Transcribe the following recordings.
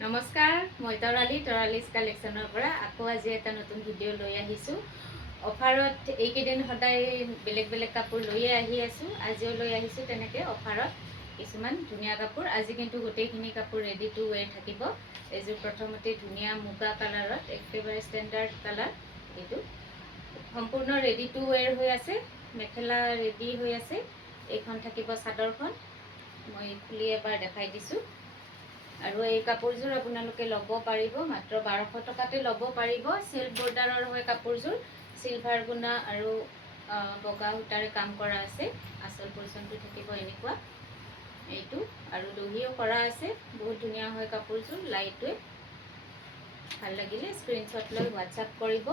নমস্কাৰ, মই তৰালিছ কালেকশ্যনৰ পৰা আকৌ আজি এটা নতুন ভিডিঅ' লৈ আহিছোঁ। অফাৰত এইকেইদিন সদায় বেলেগ বেলেগ কাপোৰ লৈয়ে আহি আছোঁ। আজিও লৈ আহিছোঁ তেনেকৈ অফাৰত কিছুমান ধুনীয়া কাপোৰ। আজি কিন্তু গোটেইখিনি কাপোৰ ৰেডি টু ৱেৰ থাকিব। এইযোৰ প্ৰথমতে ধুনীয়া মুগা কালাৰত, একেবাৰে ষ্টেণ্ডাৰ্ড কালাৰ। এইটো সম্পূৰ্ণ ৰেডি টু ৱেৰ হৈ আছে, মেখেলা ৰেডি হৈ আছে। এইখন থাকিব চাদৰখন, মই খুলি এবাৰ দেখাই দিছোঁ। আৰু এই কাপোৰযোৰ আপোনালোকে ল'ব পাৰিব মাত্ৰ 1200 টকাতে ল'ব পাৰিব। চিল্ক বৰ্ডাৰৰ হয় কাপোৰযোৰ, চিলভাৰ গুণা আৰু বগা সূতাৰে কাম কৰা আছে। আচল পৰ্যন্ত থাকিব এনেকুৱা এইটো, আৰু দহিও কৰা আছে। বহুত ধুনীয়া হয় কাপোৰযোৰ, লাইট ৱেট। ভাল লাগিলে স্ক্ৰীনশ্বট লৈ হোৱাটছআপ কৰিব।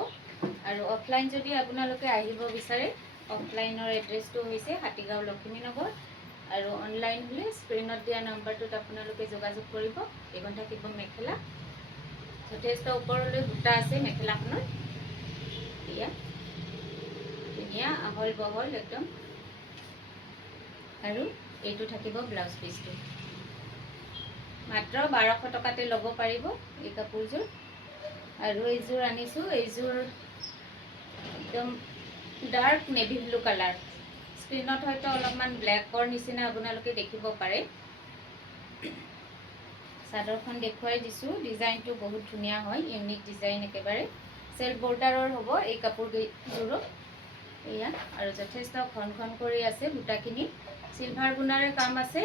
আৰু অফলাইন যদি আপোনালোকে আহিব বিচাৰে, অফলাইনৰ এড্ৰেছটো হৈছে হাতীগাঁও লক্ষ্মীনগৰ। আৰু অনলাইন হ'লে স্ক্ৰীনত দিয়া নাম্বাৰটোত আপোনালোকে যোগাযোগ কৰিব। এইখন থাকিব মেখেলা, যথেষ্ট ওপৰলৈ বুটা আছে মেখেলাখনত। এয়া ধুনীয়া আহল বহল একদম। আৰু এইটো থাকিব ব্লাউজ পিচটো। মাত্ৰ 1200 টকাতে ল'ব পাৰিব এই কাপোৰযোৰ। আৰু এইযোৰ আনিছোঁ, এইযোৰ একদম ডাৰ্ক নেভি ব্লু কালাৰ। স্ক্ৰীনত হয়তো অলপমান ব্লেকৰ নিচিনা আপোনালোকে দেখিব পাৰে। চাদৰখন দেখুৱাই দিছোঁ, ডিজাইনটো বহুত ধুনীয়া হয়, ইউনিক ডিজাইন একেবাৰে। চেল্ফ বৰ্ডাৰৰ হ'ব এই কাপোৰযোৰো। এয়া আৰু যথেষ্ট ঘন ঘন কৰি আছে বুটাখিনি, চিলভাৰ গুণাৰে কাম আছে।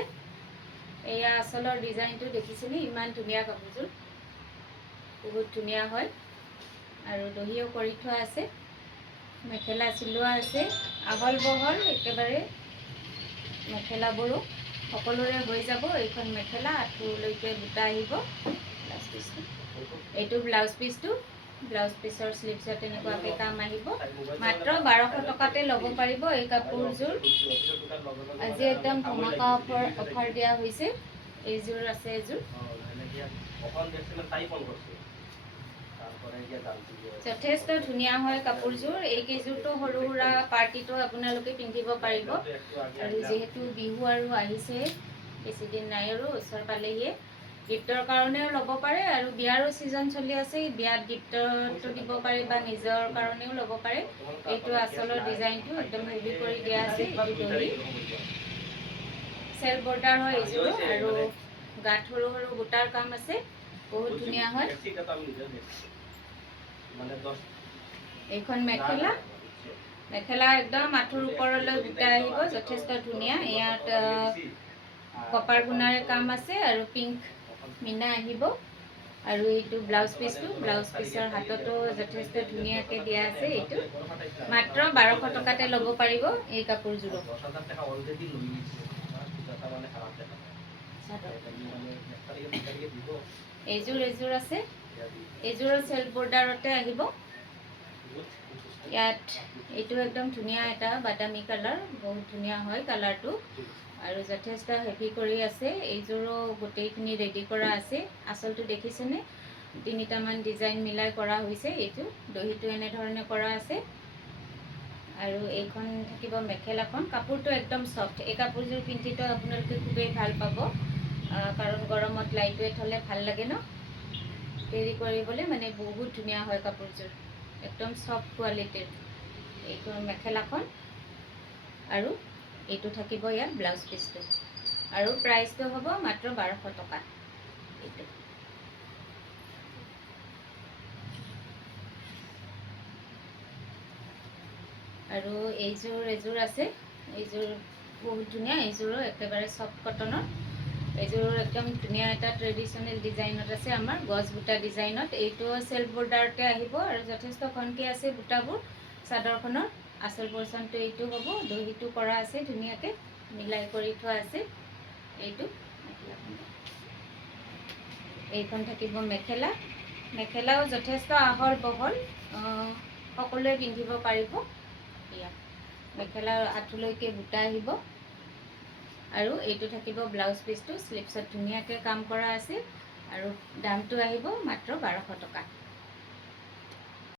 এয়া আচলৰ ডিজাইনটো দেখিছেনে? ইমান ধুনীয়া কাপোৰযোৰ, বহুত ধুনীয়া হয়। আৰু দহিও কৰি থোৱা আছে, মেখেলা চিলোৱা আছে, আহল বহল একেবাৰে। মেখেলাবোৰো সকলোৰে হৈ যাব। এইখন মেখেলা আঁঠুলৈকে বুটা আহিব। ব্লাউজ পিচটো, এইটো ব্লাউজ পিচটো। ব্লাউজ পিচৰ স্লিভছত এনেকুৱাকৈ কাম আহিব। মাত্ৰ 1200 টকাতে ল'ব পাৰিব এই কাপোৰযোৰ। আজি একদম ধমাকা অফাৰ দিয়া হৈছে। এইযোৰ আছে, এইযোৰ যথেষ্ট ধুনীয়া হয় কাপোৰযোৰ। এইকেইযোৰতো সৰু সুৰা পাৰ্টিটো আপোনালোকে পিন্ধিব পাৰিব। আৰু যিহেতু বিহু আৰু আহিছে, বেছিদিন নাই আৰু ওচৰ পালেহিয়ে, গিফ্টৰ কাৰণেও ল'ব পাৰে। আৰু বিয়াৰো ছিজন চলি আছে, বিয়াত গিফ্টতো দিব পাৰে বা নিজৰ কাৰণেও ল'ব পাৰে। এইটো আচলৰ ডিজাইনটো একদম হেভি কৰি দিয়া আছে। এইটো দহি চেল্ফ বৰ্ডাৰ হয় এইযোৰো, আৰু গাত সৰু সৰু বুটাৰ কাম আছে, বহুত ধুনীয়া হয়। এইখন মেখেলা, মেখেলা একদম আঁঠুৰ ওপৰলৈ বুটা আহিব, যথেষ্ট ধুনীয়া। ইয়াত কপাৰ গুণাৰে কাম আছে আৰু পিংক মিনা আহিব। আৰু এইটো ব্লাউজ পিচটো, ব্লাউজ পিচৰ হাততো যথেষ্ট ধুনীয়াকৈ দিয়া আছে। এইটো মাত্ৰ 1200 টকাতে ল'ব পাৰিব এই কাপোৰযোৰো। এইযোৰ আছে, এইযোৰো চেল্ফ বৰ্ডাৰতে আহিব। ইয়াত এইটো একদম ধুনীয়া এটা বাদামী কালাৰ, বহুত ধুনীয়া হয় কালাৰটো। আৰু যথেষ্ট হেভি কৰি আছে। এইযোৰো গোটেইখিনি ৰেডি কৰা আছে। আচলটো দেখিছেনে? 3টামান ডিজাইন মিলাই কৰা হৈছে। এইটো দহিটো এনেধৰণে কৰা আছে। আৰু এইখন থাকিব মেখেলাখন। কাপোৰটো একদম চফ্ট। এই কাপোৰযোৰ পিন্ধিতো আপোনালোকে খুবেই ভাল পাব, কাৰণ গৰমত লাইট ৱেট হ'লে ভাল লাগে ন, কেৰি কৰিবলৈ মানে বহুত ধুনীয়া হয় কাপোৰযোৰ, একদম চফ্ট কোৱালিটিৰ। এইখন মেখেলাখন, আৰু এইটো থাকিব ইয়াত ব্লাউজ পিচটো। আৰু প্ৰাইচটো হ'ব মাত্ৰ 1200 টকা। এইটো আৰু এইযোৰ আছে, এইযোৰ বহুত ধুনীয়া। এইযোৰো একেবাৰে চফ্ট কটনৰ। এইযোৰ একদম ধুনীয়া এটা ট্ৰেডিশ্যনেল ডিজাইনত আছে, আমাৰ গছ বুটা ডিজাইনত। এইটো চেল্ফ বৰ্ডাৰতে আহিব আৰু যথেষ্ট ঘনকৈ আছে বুটাবোৰ চাদৰখনৰ। আচল পৰ্চনটো এইটো হ'ব, দহিটো কৰা আছে ধুনীয়াকৈ মিলাই কৰি থোৱা আছে। এইটো এইখন থাকিব মেখেলা, মেখেলাও যথেষ্ট আহল বহল, সকলোৱে পিন্ধিব পাৰিব। এয়া মেখেলাৰ আঁঠুলৈকে বুটা আহিব। আৰু এইটো থাকিব ব্লাউজ পিচটো, স্লিভছত ধুনীয়াকৈ কাম কৰা আছে। আৰু দামটো আহিব মাত্ৰ 1200 টকা।